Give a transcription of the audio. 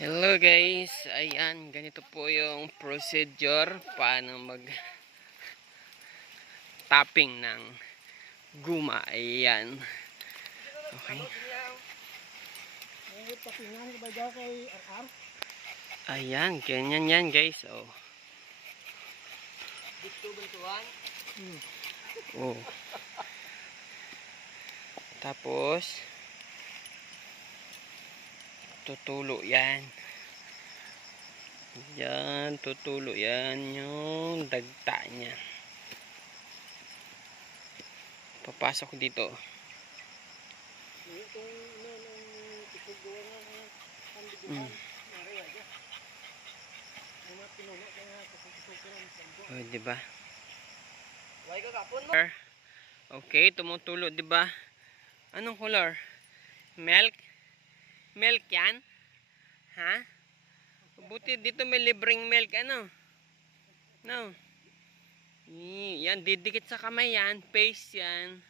Hello guys, ayan, ganito po yung procedure paano mag tapping ng guma. Ayan. Okay. Ayan, ganyan yan guys. Oh. Oh. Tapos tutulo yan. Yan, tutulo yan yung dagta niya. Papasok dito. Oh, diba? Okay, tumutulo, diba? Anong color? Milk? Milk yan? Ha? Buti dito may libreng milk, ano? No. Yan, didikit sa kamay yan. Paste yan.